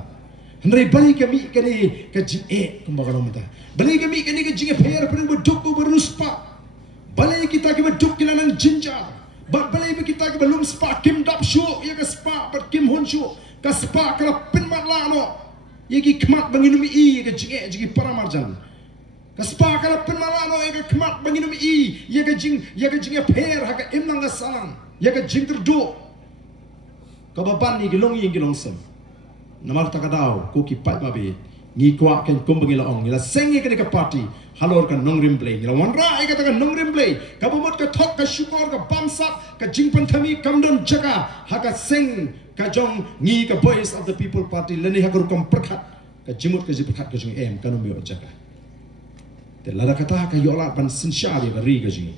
hendrai bali kami kani ka jing ko bagalong menta bali kami kani ka jing fair pring boduk ko beruspa bali kita ki boduk kilanang jinja Bat balai kita ke belum spa kim dap syuk, ya ke spa bat kim hun syuk, ke spa kalau penmat lano, ya ke kemat banginum I, ya ke jingek jigi paramarjan. Ke spa kalau penmat lano, ya ke kemat banginum I, ya ke jingek per, ya ke imlang ke salang, ya ke jing terdu. Kau baban ni gelong yang gelong sem. Namar takadau, ku kipat babi, ngikuak kan kumbang ilaong, ila sengi ke parti. Halor kan nong rimplay, ngila wanra ika taka nong rimplay, kabumot ka thok ka syukor ka bamsak ka jingpan thami kamdon jaga, haka sing ka jong ngi ka voice of the people party leni haka rukam perkhat ka jimut ka jiperkhat ka jong em ka nomyo jaga. Te lada kata ka yola ban sinsyari ka ri ka jing.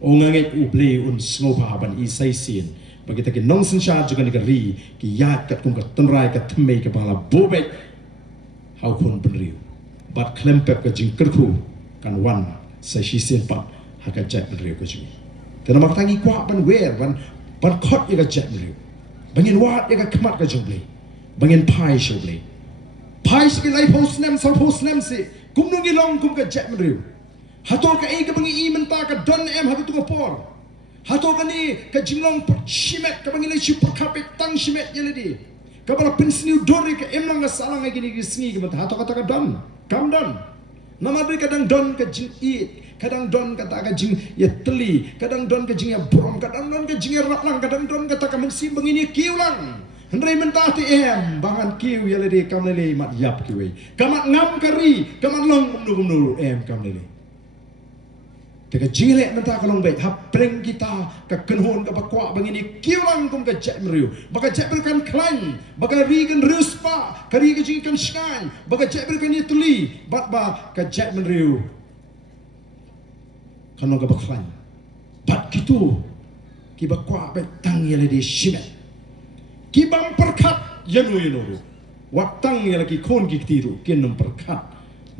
O nganget uplay un snopa ban isay sin. Bagi ta ki nong sinsyar juga ni ka ri ki yat kat kum ka tunrai ka thmei ka bangla bobek hau kun penriu. Bat klempep ke jingkerku kan wan sa shisin pat haka jat menriu ke jing. Tena mak tangi kuak ban wer ban kot ya ka jat menriu. Bangin wat ya ka kemat ka jong blei. Bangin pai sho blei. Pai si lai post nem sa post nem si kum nungi long kum ka jat menriu. Hatol ka ka bangi I menta ka don em haka tu por. Hatol ka ni ka jinglong shimet ka bangi lai super kapet tang shimet yeledi. Ka bala pensniu dori ka emlang ka salang ai gini gisngi ka menta hatol ka don. Come down. Nama beri kadang don ke jing it, kadang don kata ke jing ya teli, kadang don ke jing ya brom, kadang don ke jing ya ratlang, kadang don kata ke mensi begini kiu lang. Hendrai mentah ti bangan kiu ya lede kam lele mat yap kiu. Kamat ngam kari, kamat long kumnu kam lele. Teka jing lek mentah kalong baik, hapreng kita ke kenhon ke bakwa begini kiu lang kum ke jet meriu. Baka jet berkan klan, baka ri kan ruspa, kari ke jing kan skan, baka jet berkan ni tuli, bat ba ke jet meriu. Kanong ke baklan. Bat gitu, ki bakwa baik tang ya lede shimet. Ki bang perkat yanu. Watang ya lagi kon ki tiru, kenum perkat.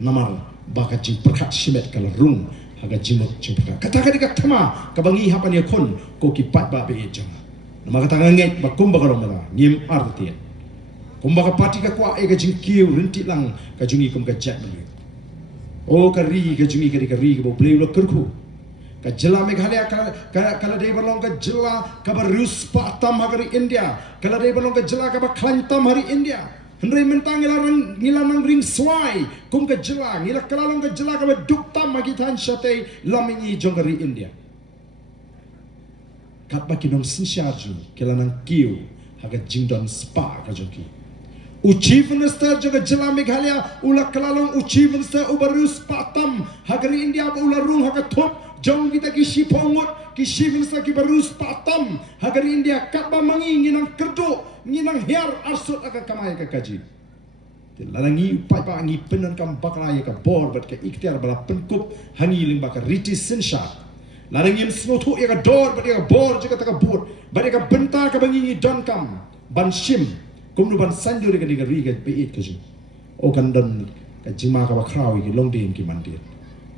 Namar baka jing perkat shimet kalau rung. Haga jimut jimpuka. Kata ka tama kabangi hapan ya kon ko kipat ba be janga. Nama kata nganget ba kumba ka romela ngim arti. Kumba ka parti ka kwa e ka jingkiu rinti lang ka jungi kum ka jat mali. O ka ri ka jungi ka ri ka bo play lo kurku. Ka jela Meghalaya kala dei balong ka jela ka ba rus pa tam hari India. Kala dei balong ka jela ka ba klantam hari India. Hendrai mentang ngilanang ring swai kum ke jela ngila kalalong ke jela ka duk tam magitan syate lamingi jongari India. Kat baki nong sinsyarju kelanang kiu haga jingdon spa ka joki. Chief Minister juga jela Meghalaya ula kalalong Chief Minister ubarus patam hagari India ba ula rung haga top jong kita ki sipongot ki Chief Minister ki barus patam hagari India kat ba mangi nginang kerdo nginang hiar arsut aka kamai ka kaji. Lalangi pai ba ngi penan kam bakla ya ka bor bat ka ikhtiar bala penkup hangi ling ba ka riti sinsha. Lalangi snotu ya ka dor bat ya ka bor juga ta ka bur bat ya ka benta ka bangi ngi don kam ban shim kum nu ban sanjo ka diga ri ka be it kaji. O kan don ka jima ka ba krawi ki long den ki mandir.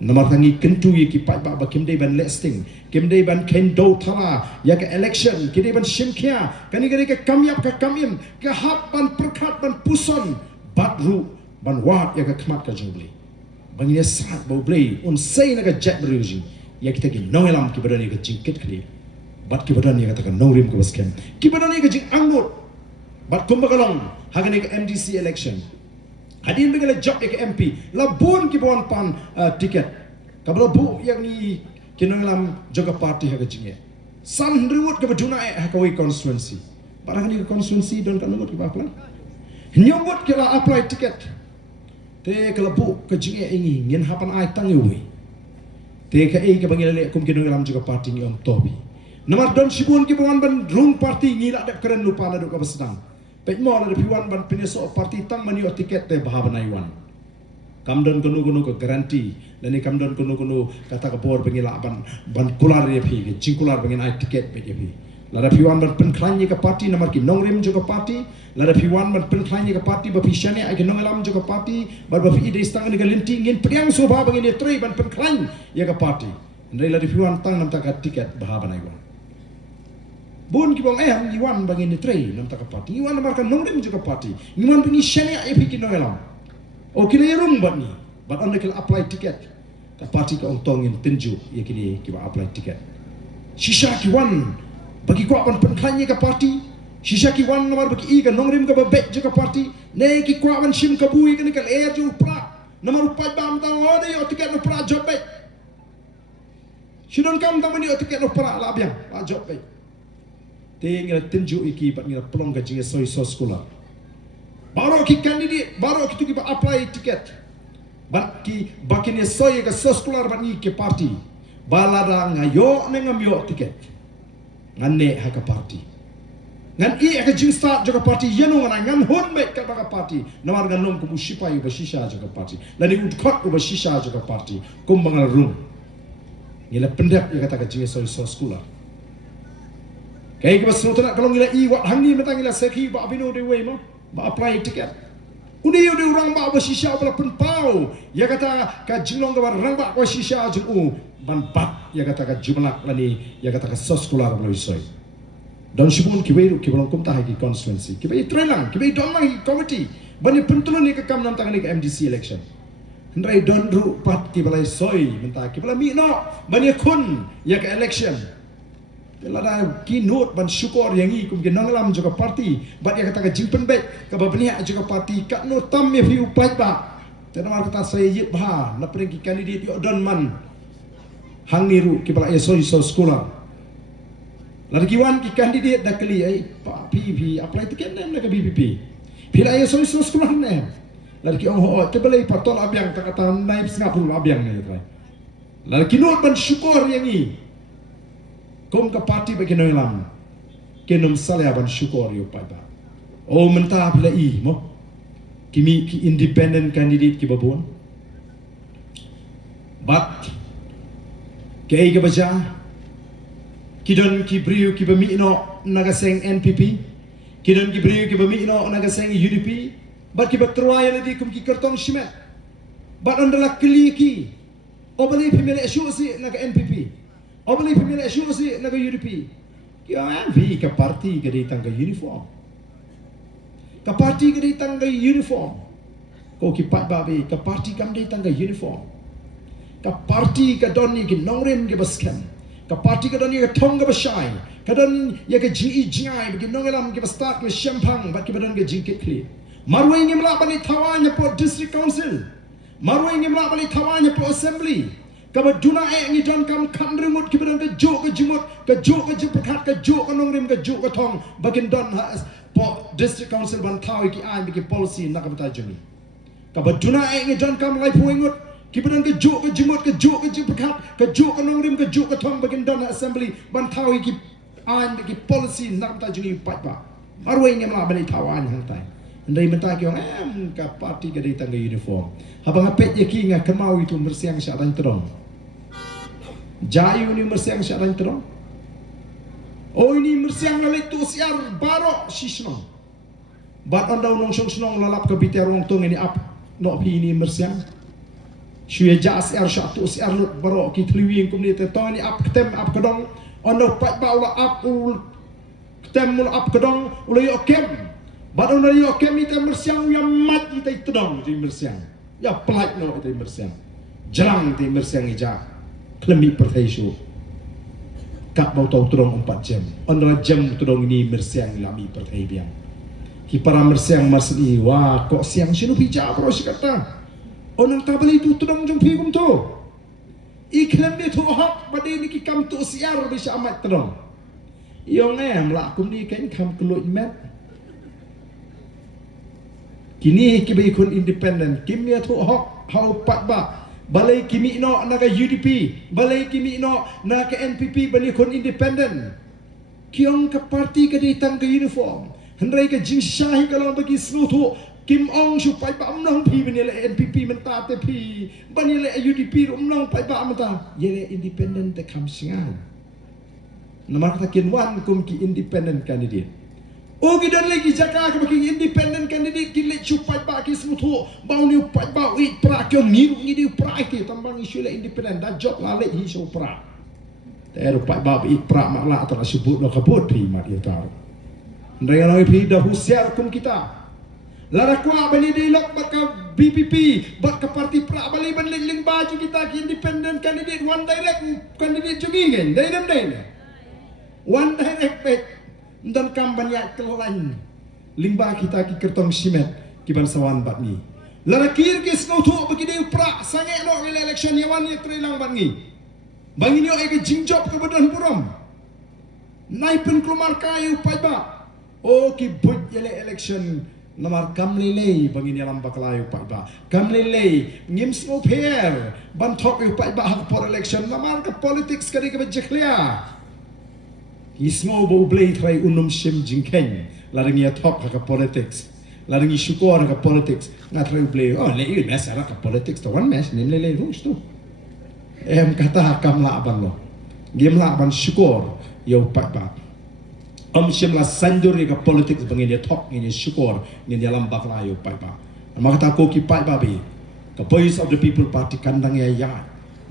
Namar tangi kentu ki pai ba kim dei ban listing kim dei ban ken do thala ya ka election ki dei ban shimkhia kani ka kamyap ka kamim ka hap ban perkat ban puson batru ban wat ya ka khmat ka jongli bangine sat bo blei un sei na ka jet bruji ya kita ki nongelam ki badani ka jingkit kli bat ki badani ka ta ka nongrim ka baskem ki badani ka jing angut bat kumbakalong hagani ka MDC election hadin bigala job ya ka MP labun ki bon pan tiket kabla bu yang ni kinongelam jaga parti haga jinge san riwut ka baduna hakawi constituency barang ni constituency don kan ngot ki ba apply nyongot kala apply tiket te kala bu ka jinge ingi ngin hapan ai tangiwi te ka ka bangile kum kinongelam jaga parti ni om tobi namar don sibun ki bon ban rung parti ngila dak keren lupa la do ka basdang pek mo la piwan ban pineso parti tang mani o tiket te bahabana iwan kamdon kono ko garanti lani kamdon kono kata ka bor bangila ban kular ye phi ke jingkular bangin ai tiket pe ye phi lada piwan ban penklanye ka parti namar ki nongrim juga parti lada piwan ban penklanye ka parti ba pishane ai ke nongalam juga parti bar ba fi ide stang ni galinti ngin priang soba bangin ye trei ban penklany ye ka parti ndai lada piwan tang nam ta ka tiket bahabana iwan bun ki bang iwan bangin ye trei nam ta ka parti iwan namar ka nongrim juga parti iwan bingi shane ai phi ki nongalam o kini rum bat ni bat anda kila apply tiket ka parti ka ontongin tinju ye kini ki ba apply tiket Shisha ki wan bagi kuat pan penkhanya ke parti. Shisha ki wan nomor bagi i ke nongrim ke babek je ke parti. Ne ki kuat pan sim ke bui ke ni ke air je upra. Nomor upai bam tang ada yo tiket no pra job baik. Sohryngkham tang ni yo tiket no pra labiang la job baik. Tinggal tunjuk iki pat ngira pelong ke jinga soy sekolah. Baru ki candidate, baru ki tu ki apply tiket. Baki ni soy ke sekolah bat ni ke parti. Balada ngayo nengam yo tiket. Ngane ha ke parti. Ngan i ke jing start jo ke parti yeno ngan hun baik ke baka parti. Namar ngan ku sipai ba shisha jo ke parti. Lani udkhot ku ba shisha jo ke parti. Kum bangal room. Ngila pendek ya kata ke jinga soy sekolah. Kaya kita sesuatu kalau ngila iwat hangi metang ngila seki ba abino de way mo ba apply tiket. Uni de orang ba shisha bala penpau ya kata ka jinglong ka rang ba ko shisha jung ban bat ya kata ka jumlak lani ya kata ka sekolah melalui soy. Dan sibun kibai ki belum kum tahi ki constituency. Kibai trailang, kibai donlang committee. Bani pentulun ni ka kam nam tang ni ka MDC election. Hendrai don ru pat ki balai soy mentah ki bala mi no bani kun ya ka election. Lada kinut ban syukur yang i kum genanglam juga parti bat ya kata ka jingpen baik ka babnia juga parti kat no tam me fi upai ba tenamar kata saya yit bah na pergi kandidat yo don man hang niru ki bala soy sekolah lada kiwan ki kandidat dak kali ai pa VPP apply tiket nem na ka VPP pila ya soy sekolah nem lada ki ong ho te balai patol abyang kata naib singapura abyang ni trai lada kinut ban syukur yang i Kum ke parti bagi nonglam, kenum salah ban syukur yo pai ba. Oh mentah bila i mo, kimi ki independent candidate ki babon. Bat, kaya ke baca, kidon ki beriu ki bami no nagaseng NPP, kidon ki beriu ki bami no nagaseng UDP. Bat ki batruai lagi kum ki kertong simet. Bat andala keli ki, obali pemilih SUC naga NPP. Obali pemilih SUC naga UDP. Kaya MV ke parti ke datang ke uniform. Ke parti ke datang ke uniform. Kau kipat babi ke parti kam datang ke uniform. Ke parti ke doni ke nongrim ke baskem. Ke parti ke doni ke tong ke basai. Ke doni ya ke GE jai ke nonglam ke start ke syampang bat ke badan ke jingkit kli. Marwai ngim la bani tawanya po district council. Marwai ngim la bani tawanya po assembly. Kabar duna ngi don kam kan remut kibaran ke jok ke jumut ke jok ke jumpat ke jok ke nongrim ke jok ke tong bagin don po district council ban tahu ki ai bagi policy nak bata jumi. Kabar duna ngi don kam lai puingut kibaran ke jok ke jumut ke jok ke jumpat ke jok ke nongrim ke jok ke tong bagin don assembly ban tahu ki ai bagi policy nak bata jumi pat ba. Marwai ngi mala bani tawan hantai. Andai mentah ki orang ka parti ke datang ke uniform. Habang apet ye ki ngah kemau itu mersiang syaran terong. Jayu ni mersiang syaran terong. Oh ini mersiang lalai tu siar barok sisno. Bat andau nong song snong lalap ke bitar rong tong ini ap nok pi ini mersiang. Syue jas siar syatu siar lut barok ki tliwing kum ni te to ni ap ketem ap kedong andau pat ba ula ap ul ketem mul ap kedong ula yo kem. Bat andau yo kem ni te mersiang yang mat ni te tedong di mersiang. Ya pelak no te mersiang. Jarang te mersiang ija. Klemi pertaisu. Kak bau tau turong 4 jam. Andra jam turong ini mersiang lami pertai biang. Ki para mersiang masni wah kok siang sinu bija bro si kata. Onang tabali tu turong jong pigum tu. Iklan ni tu hak badi ni ki kam tu siar bisa amat turong. Yong em la kum ni kan kam kelut met. Kini ki be kun independent. Kim ya tu hak hau pat ba. Balai kimi no naga UDP, balai kimi no naga NPP bani kon independent. Kiong ke parti ke datang ke uniform. Hendrai ke jing syahi kalau bagi seluruh Kim Ong supaya pak menang pi bani le NPP mentah te pi bani le UDP menang pai pak mentah. Ye independent te kam singan. Nama kata kinwan kum ki independent candidate. Oh kita lagi jaga ke bagi independent candidate kita supaya bagi semua bau ni upaya bau it prakyong niru ni upaya ke tambang isu le independent dah job lalik isu upaya. Tapi upaya bau it pra maklah atau sebut lo kabut pi mat dia tahu. Dengan pi dah husiar kum kita. Lara kuah bani dialog baka VPP baka parti pra bali ban ling baju kita ki independent candidate one direct candidate jogi kan. Dah idam dah. one direct bet dan kam banyak kelain lingba kita ki kertong simet ki bansawan bat ni lara kir ki snow thu bagi dia pra sange no election yawan ni trilang bat ni bangin yo ke jingjop ke badan puram nai pen kelumar kayu paiba o ki buat yele election namar kamlele bangin yalam baklayu paiba kamlele ngim snow pair ban thok yu paiba hak for election namar ke politics kari ke jeklia ismo bo blay try unum sim jingkren laring ya thok hak politics laring syukur hak politics ngatrai blay oh le yu mes hak politics to one mes nim lele rush tu kata kam la ban lo game la ban syukur yo paiba sim la sanjuri ke politics bangin dia talk ini syukur ni dalam baklayu paiba maka ta ko ki paiba bi ke voice of the people party kandang ya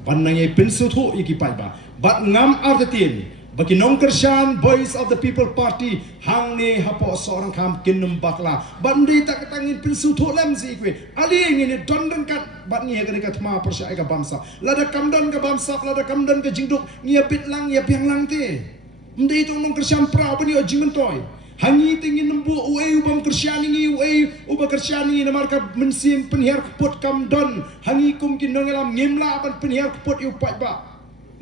bandang ya pensu thu ki paiba bat ngam artin bagi nong kersan voice of the people party hang ni hapo Sohryngkham kinum bakla bandi tak ketangin pensu thu lem si kwe ali ngini dondeng kat bat ni ga dekat ma persya ga bangsa lada kamdan ga bangsa lada kamdan ga jingduk ngia pitlang ya piang lang te Mendai tu orang Kristian pra bani jingkren toy. Hangi tinggi nembu uai ubam Kristian ini uai ubam Kristian ini namarka mensim penhiar kepot kamdon. Hangi kum kin nongelam ngimla ban penhiar kepot yu pai ba.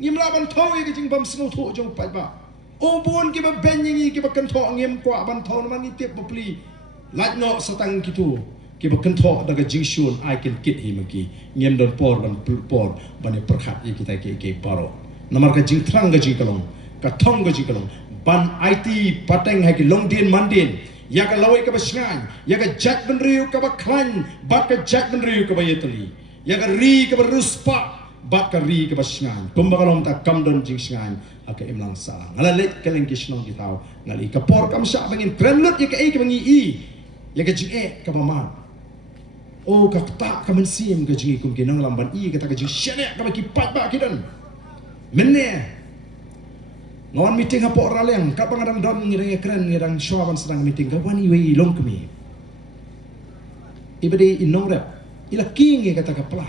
Ngimla ban thau ye jing bam snow tho jong pai ba. Obon ki ba ben ngi ki ba kan tho ngim kwa ban thau naman ni tep bapli. Laj no satang kitu. Ki ba kan tho daga jing shun ai kin kit hi maki. Ngim don por ban por ban perkhat ye kita ke baro. Namarka jing trang ga jing kalong. Katong ga jikalong ban IT pateng hai ki longdin mandin ya ka lawai ka basngan ya ka jack ben riu ka ba klan bat ka jack ben riu ka ba yetli ya ka ri ka ba ruspa bat ka ri ka basngan kumba kalong ta kamdon jing sngan aka imlang sa ngala let ka leng kisnong gitaw ngali ka por kam sa bangin krenlut ya ka e ka bangi i ya ka jing e ka ba man o ka ta ka mensim ka jing kum kinang lamban i ka ta ka jing shene ka ba ki pat ba kidan menne Ngawan meeting apa orang yang kat bangadang don ngirang keren ngirang syawan sedang meeting kawan iwe long kami. Ibade inong rep. Ila king kata kapla.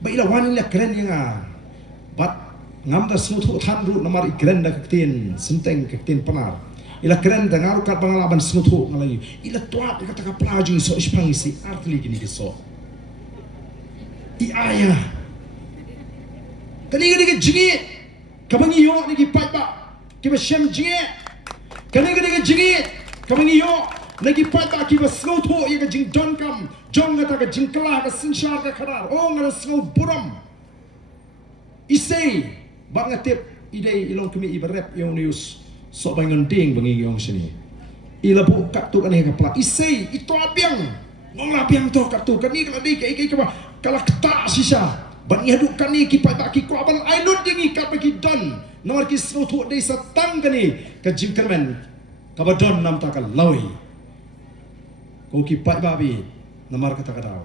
Ba ila wan ila keren yang bat ngam da smutu than ru namar ikren da kaktin senteng kaktin panar. Ila keren da ngaru kat bangalaban smutu ngalai. Ila tuat kata kapla jing so ispang isi artli gini keso. I ayah. Kani jingi kabangi yo ni ki paiba ki ba shem jinge kane ga jinge kabangi yo ni ki paiba ki ba snow tho ye ga jing don kam jong ga ta ga jing kala ga sinshar ga kharar o nga snow buram isei ba nga tip ide ilong kami ibarep yung news so bangon ding bangi yung sini ila bu kat tu kane ga pla isei ito apiang ngong apiang to kat tu kani ga di kai ka ba kala kta sisa Bani haduk kani ki pai baki ko aban ainut dingi ka baki don nomor ki snow thu dei satang kani ka jingkren ka badon nam ta ka lawi ko ki pai babi nomor kata ka daw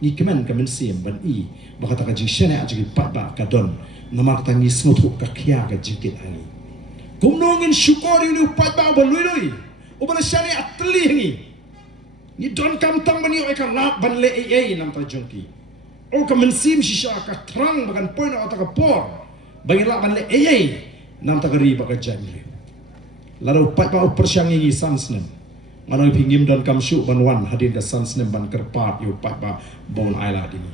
ni kemen ka mensim ban i ba kata ka jingshene a jigi pai ba ka don nomor kata ni snow thu ka khia ka jingkit ani kumnongin syukur ni pai ba ba lui o ba shane atli ngi ni don kam tang bani o ka lap ban le ei nam ta jongki o ka mensim shisha ka terang bagan poin o ta ka por bagi la ban le ei nam ta ka ri ba ka jamri lalu pai ba persyang ngi sansnem manoi pingim don kam syu ban wan hadin ka sansnem ban kerpat yu pai ba bon aila dini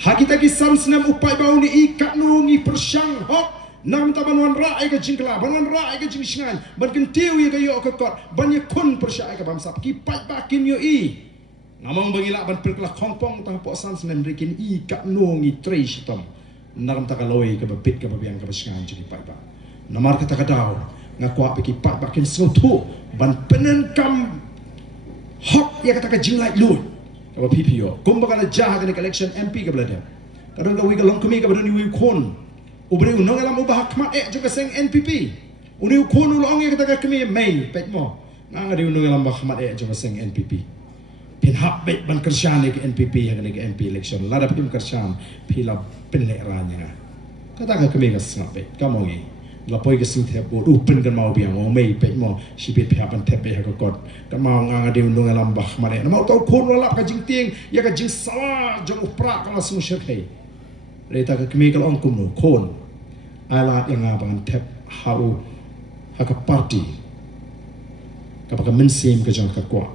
hakita ki sansnem upai ba uni ikat nungi persyang hok nam ta ban wan ra ai ka jingkla ban wan ra ai ka jingsngan ban kentiu ye ka yo ka kot ban ye kun persya ai ka bamsa ki pai ba kin yo i Ngamang bangila ban perkelah kongpong tang po sans nem rekin I kak nongi trei sitom naram takaloi ka bapit ka babiang ka basingan jadi pai ba namar kata kadau ngakwa peki pai ba kin sotu ban penen kam hok ya kata ka jinglai lu ka VPP yo kumba kana jah ka election MP ka blada kadang ka wi ka long kami ka badan wi kon ubre unong alam ubah khmat juga seng NPP uni kon ulong ya kata ka kami mai pek mo nga di unong alam bah khmat juga seng NPP Pinhak baik ban kersian ke NPP yang ke MP election lada pim kersian pila penlek ranya kata ka kami ka sangat baik kamu ngi lapoi ke sing thep bo open kan mau biang mo mai baik mo sipit pihak ban thep ka kot kan mau nga de undung alam bah mare na mau tau kon wala ka jing ting ya ka jing sawa jong upra kala sung syirkai reta ka kami ka ong kum no kon ala yang abang thep hau haka party kapag mensim ke jang ka kwa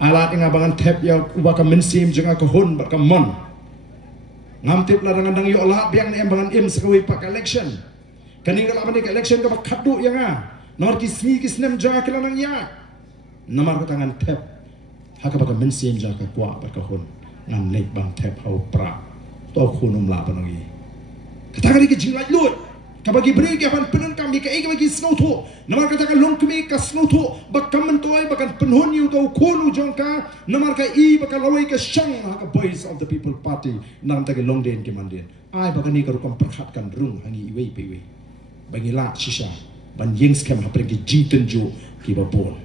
alat nga bangan tap ya ubaka mensim jang ka hun ba ka mon ngam tip larangan dang yo alat biang ni bangan im sakawi pak election kaning kala ka election ka khadu yang nor ki sni ki snem jang ka lanang ya namar ka tangan tap haka baka mensim jang ka kwa ba ka hun ngam lek bang tap hau pra to khunum la panangi kata ka jing lai lut kabagi beri ke ban penun kami ke ege bagi snow tho namar kata ka long kami ka snow tho bakam mentoi bakan penhon yu to khonu jongka namar ka i bakal lawai ka shang ka voice of the people party nam ta ke long den ke manden ai bakani ka rukam perkhatkan rung hangi iwei pewe bagi la shisha ban yings kem ha pergi jingten jo ki babon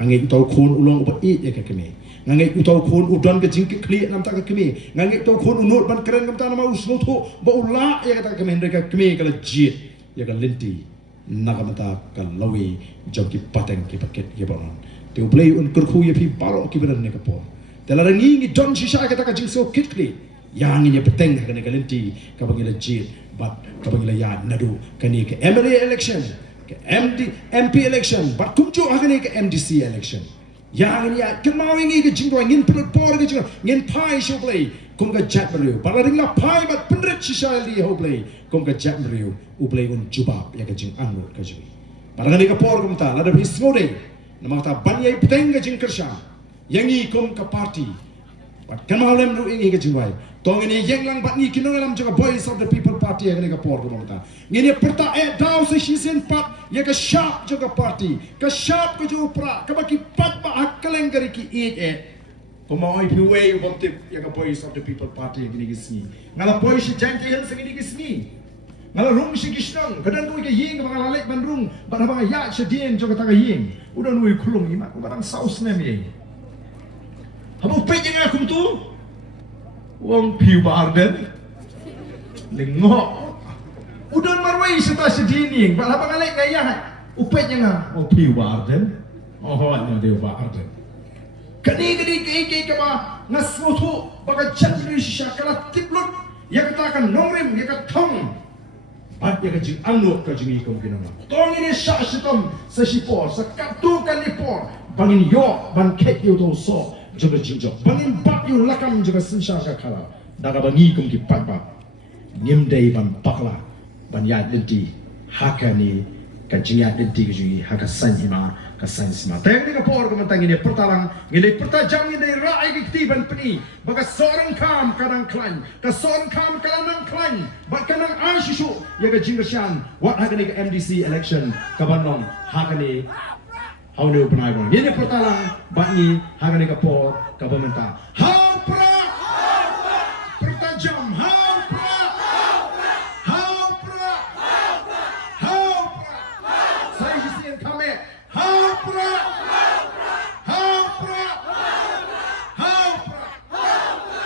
ngangi to khon ulong ba i ya ka kemi ngangi utau khon udan ke jingke kli nam ta ka kemi ngangi to khon unut ban keren kam ta nama usno tho ba ula ya ka kemi ndeka kemi kala jit ya ka lenti nagamata ka lawi jom ki pateng ki paket ki banon te ublei un kurkhu ye pi baro ki beran ne ka po te la rangi ngi don shisha ka ta ka jingso kit kli yang ni peteng ka ne ka lenti ka bangila jit bat ka bangila ya nadu kani ka MLA election ka MP election bat kumjo ha ne ka MDC election yang ini kenal ini ke jinggo ingin pelopor ke jinggo ingin pai show play kum ke jat meriu pada ringla pai bat penret sisa li ho play kum ke jat meriu u play un jubab ya ke jing anut ke jing pada ni ke por kum ta lada bis ngode nama ta banyai peteng ke jing kersha yang ini kum ke party bat kenal lem ru ini ke jingwai tong ini yang lang bat ni kinong lam jaga voice of the people party yang ni ke por kum ta ini perta daw se shisen pat ya ke sharp jaga party ke sharp ke jo pra ke baki pat ba hakaleng gari ki kumawai piwe bom tip ya ke voice of the people party yang ni gisni ngala voice jangke hen sing ni gisni ngala rung si kisnang kadan tu ke ying ba lek ban rung ba ba ya sedien jaga ta ying udan wi khulung imak barang saus nem ye habo pe yang aku tu wong piu ba Ardent lengok udan marwai seta sedini ba la ba lek ngaya upet yang oh piu ba Ardent oh ni de ba Ardent kani ke ba nasmutu baga jangri syakala tiplut ya katakan nongrim ya katong bat ya jing anu ka jing ikom kinama tong ini syak sitom sesipor sakatu kalipor bangin yo ban kek yo to so juga jingjo bangin bak yo lakam juga sensya ka kala daga bangi kum ki pat ba ngimdei ban pakla ban ya denti hakani ka jing ya denti ki haka sanjima kasansma teng ni ka por ko mantang ini pertalang ngilai pertajam ini rai ki ban peni baga Sohryngkham kadang klan ka Sohryngkham kadang klan bak kadang aishu ya ka jingashan what hagani ka MDC election ka banong hagani how ni upnai bon ini pertalang bani hagani ka por ka bamenta how pra pertajam how pra saya sisi kame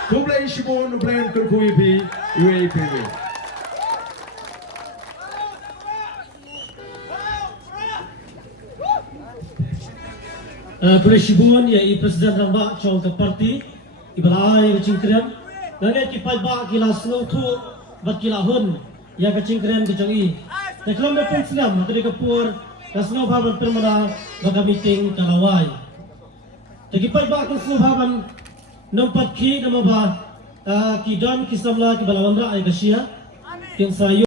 Kublai shibon ublain kurkui pi UAPV. Kublai shibon ya i presiden ramba chong ke parti ibalai ke jingkren nangai ki pai ba kila slow tu bat kila hun ya ke jingkren ke chong i. Teklam be pun senam ke de kapur kasno bhaban permana baga meeting kalawai. Tegi pai ba ke slow bhaban Nampak ki nama ba ki don ki samla ki balawandra ay gasya tin sayo